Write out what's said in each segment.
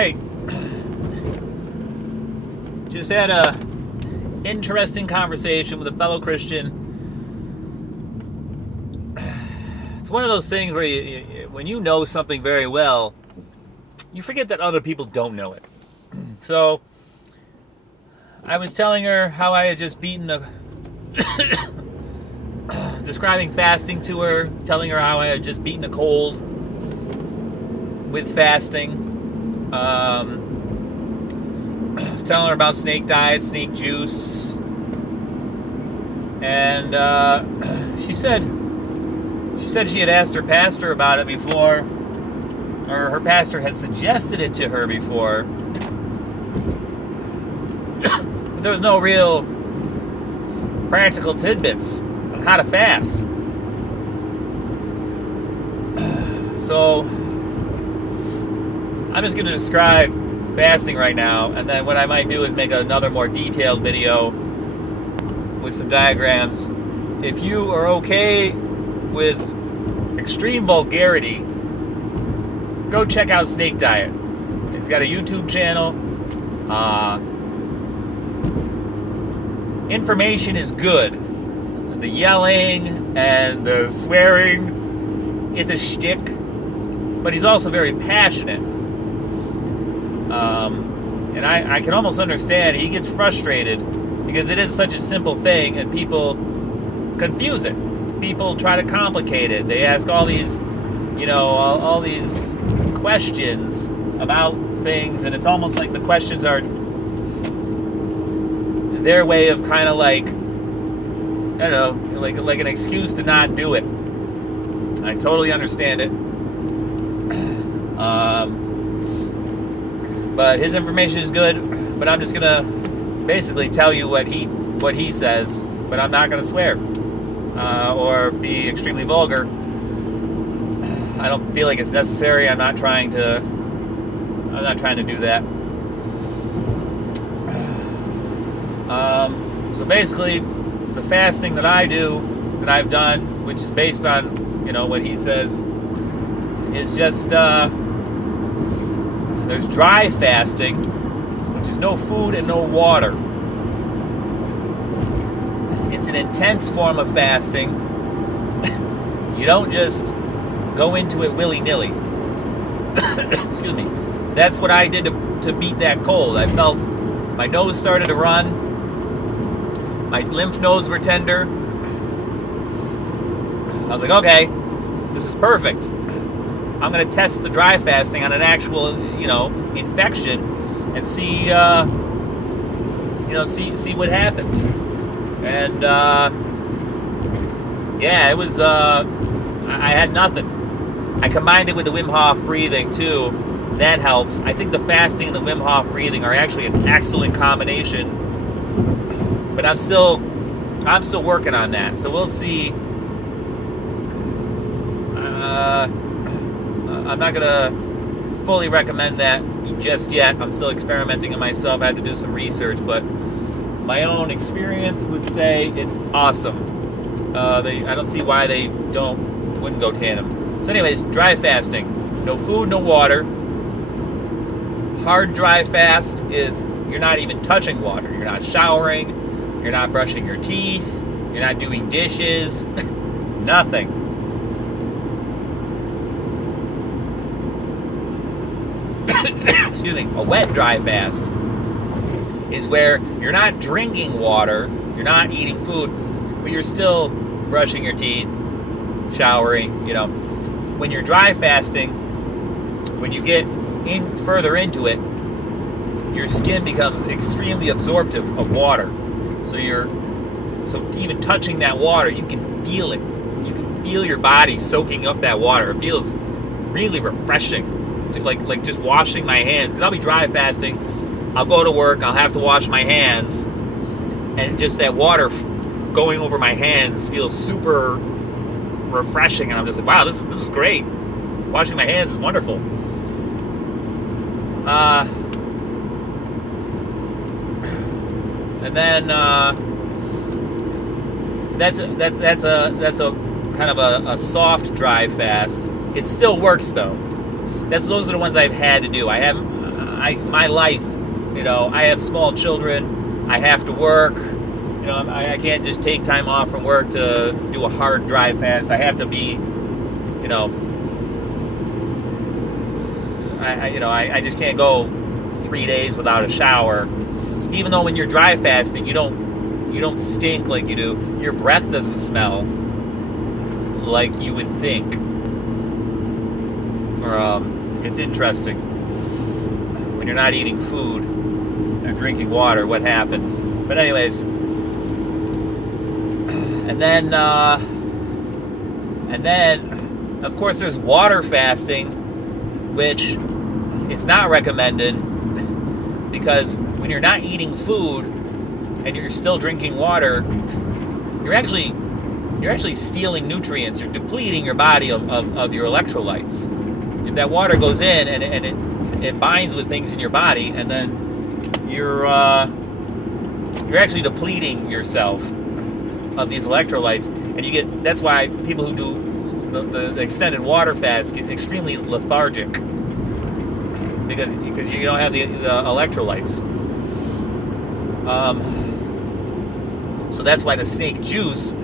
right. Just had a interesting conversation with a fellow Christian. It's one of those things where when you know something very well, you forget that other people don't know it. So I was telling her how I had just beaten describing fasting to her, telling her how I had just beaten a cold with fasting. I was telling her about snake diet, snake juice, and she said she had asked her pastor about it before, or her pastor had suggested it to her before. But there was no real practical tidbits on how to fast. So I'm just going to describe fasting right now, and then what I might do is make another more detailed video with some diagrams. If you are okay with extreme vulgarity, go check out Snake Diet. It's got a YouTube channel. Information is good. The yelling and the swearing, it's a shtick, but he's also very passionate. And I can almost understand he gets frustrated because it is such a simple thing and people confuse it. People try to complicate it. They ask all these, all these questions about things, and it's almost like the questions are their way of kind of like, I don't know, like an excuse to not do it. I totally understand it. But his information is good, but I'm just gonna basically tell you what he says, but I'm not gonna swear or be extremely vulgar. I don't feel like it's necessary. I'm not trying to do that. So basically, the fasting that I do, that I've done, which is based on, what he says, is just, there's dry fasting, which is no food and no water. It's an intense form of fasting. You don't just go into it willy-nilly. Excuse me. That's what I did to beat that cold. I felt my nose started to run. My lymph nodes were tender. I was like, okay, this is perfect. I'm going to test the dry fasting on an actual, infection and see, see what happens. And, it was, I had nothing. I combined it with the Wim Hof breathing, too. That helps. I think the fasting and the Wim Hof breathing are actually an excellent combination. But I'm still working on that. So we'll see. I'm not going to fully recommend that just yet. I'm still experimenting on myself. I have to do some research, but my own experience would say it's awesome. I don't see why they wouldn't go tandem. So anyways, dry fasting. No food, no water. Hard dry fast is you're not even touching water. You're not showering. You're not brushing your teeth. You're not doing dishes. Nothing. Excuse me. A wet dry fast is where you're not drinking water, you're not eating food, but you're still brushing your teeth, showering, When you're dry fasting, when you get further into it, your skin becomes extremely absorptive of water. So even touching that water, you can feel it. You can feel your body soaking up that water. It feels really refreshing. Like just washing my hands, because I'll be dry fasting. I'll go to work. I'll have to wash my hands, and just that water going over my hands feels super refreshing. And I'm just like, wow, this is great. Washing my hands is wonderful. And then that's a kind of a soft dry fast. It still works though. Those are the ones I've had to do. I my life, I have small children. I have to work. I can't just take time off from work to do a hard dry fast. I have to be, I just can't go 3 days without a shower. Even though when you're dry fasting, you don't stink like you do. Your breath doesn't smell like you would think. Or it's interesting when you're not eating food or drinking water, what happens. But anyways, and then of course there's water fasting, which is not recommended, because when you're not eating food and you're still drinking water, you're actually stealing nutrients. You're depleting your body of your electrolytes. If that water goes in and it binds with things in your body, and then you're actually depleting yourself of these electrolytes, and that's why people who do the extended water fast get extremely lethargic, because you don't have the electrolytes. So that's why the snake juice,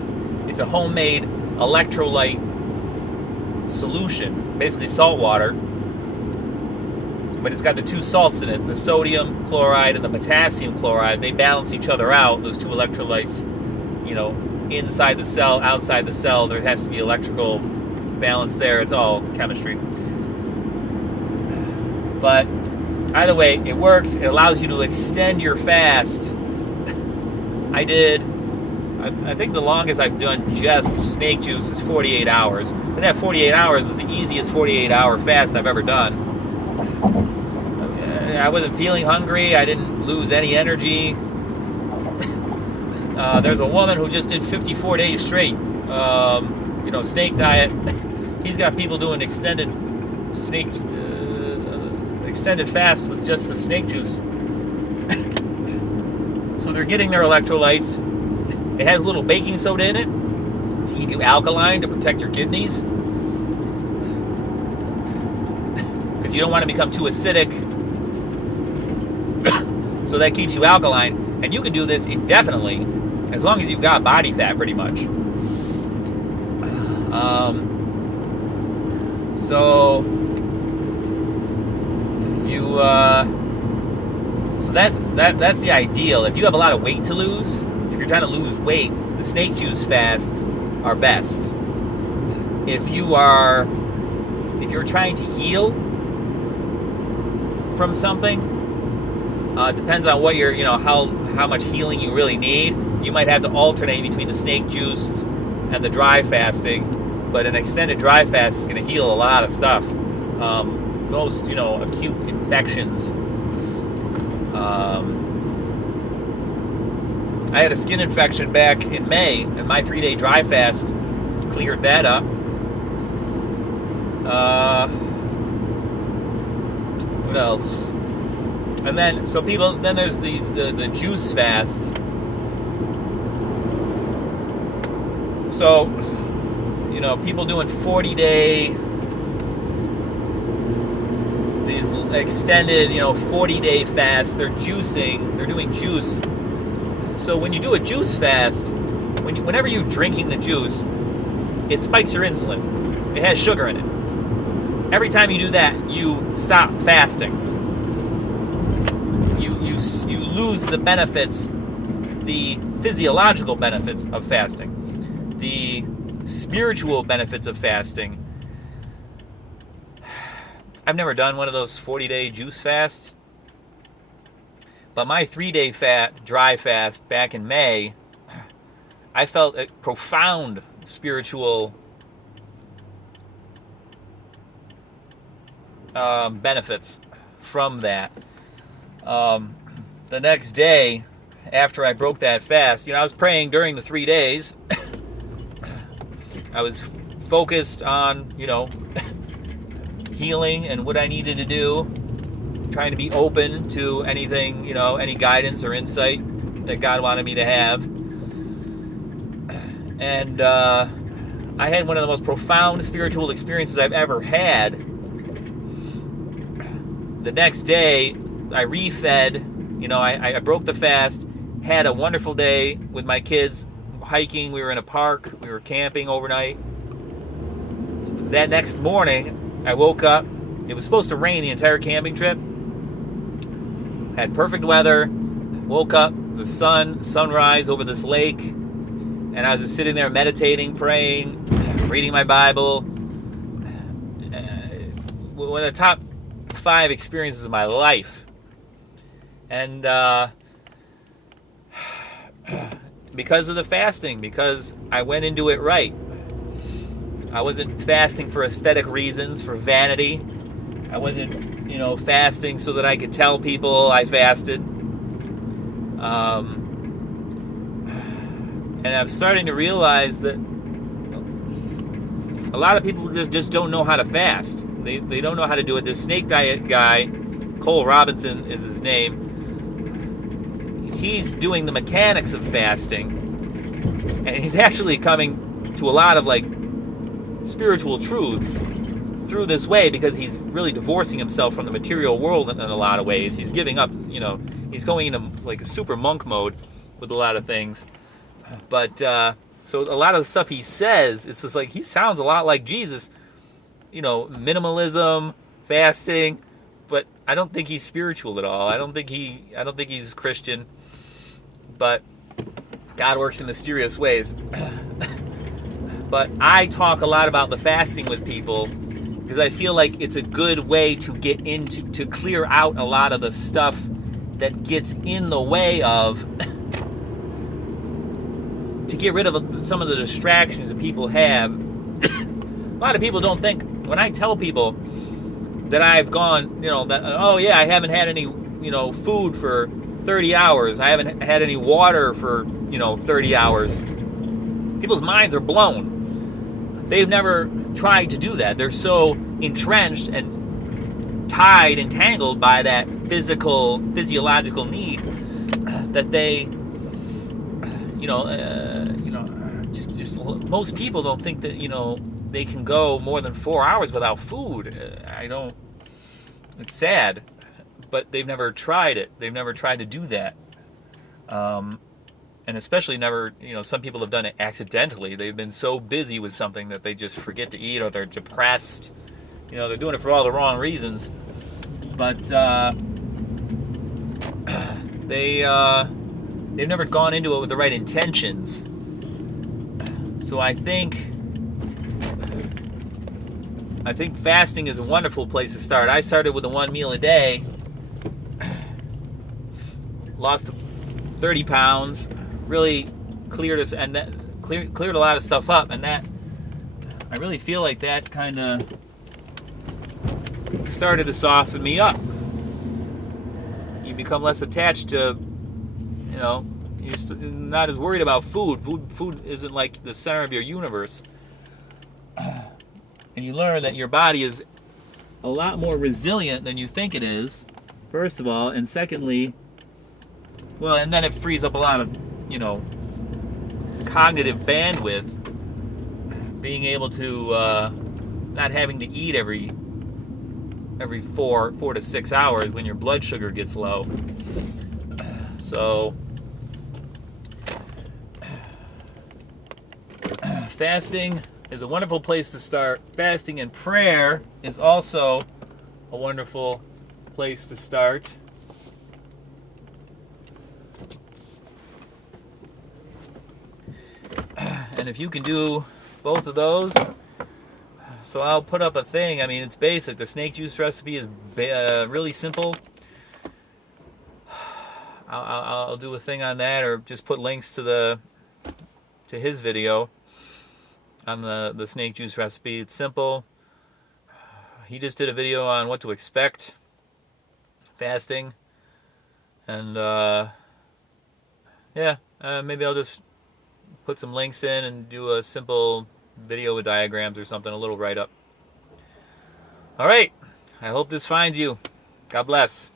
it's a homemade electrolyte solution, basically salt water, but it's got the two salts in it, the sodium chloride and the potassium chloride. They balance each other out, those two electrolytes, inside the cell, outside the cell. There has to be electrical balance there. It's all chemistry. But either way, it works. It allows you to extend your fast. I think the longest I've done just snake juice is 48 hours. But that 48 hours was the easiest 48-hour fast I've ever done. I wasn't feeling hungry. I didn't lose any energy. There's a woman who just did 54 days straight, snake diet. He's got people doing extended fast with just the snake juice. So they're getting their electrolytes. It has a little baking soda in it to keep you alkaline, to protect your kidneys, because you don't want to become too acidic. So that keeps you alkaline, and you can do this indefinitely as long as you've got body fat, pretty much. So that's the ideal. If you have a lot of weight to lose, if you're trying to lose weight, the snake juice fasts are best. If you're trying to heal from something, depends on what how much healing you really need. You might have to alternate between the snake juice and the dry fasting, but an extended dry fast is going to heal a lot of stuff. Most acute infections. I had a skin infection back in May, and my 3-day dry fast cleared that up. What else? And then there's the juice fast. So, people doing 40-day, these extended, 40-day fasts, they're doing juice. So when you do a juice fast, whenever you're drinking the juice, it spikes your insulin. It has sugar in it. Every time you do that, you stop fasting. You lose the benefits, the physiological benefits of fasting, the spiritual benefits of fasting. I've never done one of those 40-day juice fasts, but my 3-day dry fast back in May, I felt a profound spiritual benefits from that. The next day, after I broke that fast, I was praying during the 3 days. I was focused on, healing and what I needed to do, trying to be open to anything, any guidance or insight that God wanted me to have. And I had one of the most profound spiritual experiences I've ever had. The next day, I refed. I broke the fast, had a wonderful day with my kids, hiking. We were in a park. We were camping overnight. That next morning, I woke up. It was supposed to rain the entire camping trip. Had perfect weather. Woke up, the sunrise over this lake, and I was just sitting there meditating, praying, reading my Bible. One of the top 5 experiences of my life. And because of the fasting, because I went into it right. I wasn't fasting for aesthetic reasons, for vanity. I wasn't, fasting so that I could tell people I fasted. And I'm starting to realize that a lot of people just don't know how to fast. They don't know how to do it. This snake diet guy, Cole Robinson is his name, he's doing the mechanics of fasting, and he's actually coming to a lot of spiritual truths through this way, because he's really divorcing himself from the material world in a lot of ways. He's giving up, he's going into a super monk mode with a lot of things. But so a lot of the stuff he says, it's just he sounds a lot like Jesus, minimalism, fasting, but I don't think he's spiritual at all. I don't think he's Christian, but God works in mysterious ways. But I talk a lot about the fasting with people because I feel like it's a good way to to clear out a lot of the stuff that gets in the way of, to get rid of some of the distractions that people have. A lot of people don't think, when I tell people that I've gone, I haven't had any, food for 30 hours. I haven't had any water for, 30 hours. People's minds are blown. They've never tried to do that. They're so entrenched and tied and tangled by that physiological need that they, just most people don't think that, they can go more than 4 hours without food. It's sad, but they've never tried it. They've never tried to do that. And especially never, some people have done it accidentally. They've been so busy with something that they just forget to eat, or they're depressed. They're doing it for all the wrong reasons. But they've never gone into it with the right intentions. So I think fasting is a wonderful place to start. I started with 1 meal a day, lost 30 pounds, really cleared us, and that cleared a lot of stuff up, and that, I really feel like that kind of started to soften me up. You become less attached to, you're not as worried about food. Food isn't like the center of your universe. And you learn that your body is a lot more resilient than you think it is, first of all, and secondly, and then it frees up a lot of, cognitive bandwidth, being able to, not having to eat every 4 to 6 hours when your blood sugar gets low. So, fasting is a wonderful place to start. Fasting and prayer is also a wonderful place to start. And if you can do both of those, so I'll put up a thing. I mean, it's basic. The snake juice recipe is really simple. I'll do a thing on that, or just put links to his video on the snake juice recipe. It's simple. He just did a video on what to expect fasting, and maybe I'll just put some links in and do a simple video with diagrams or something, a little write-up. All right, I hope this finds you. God bless.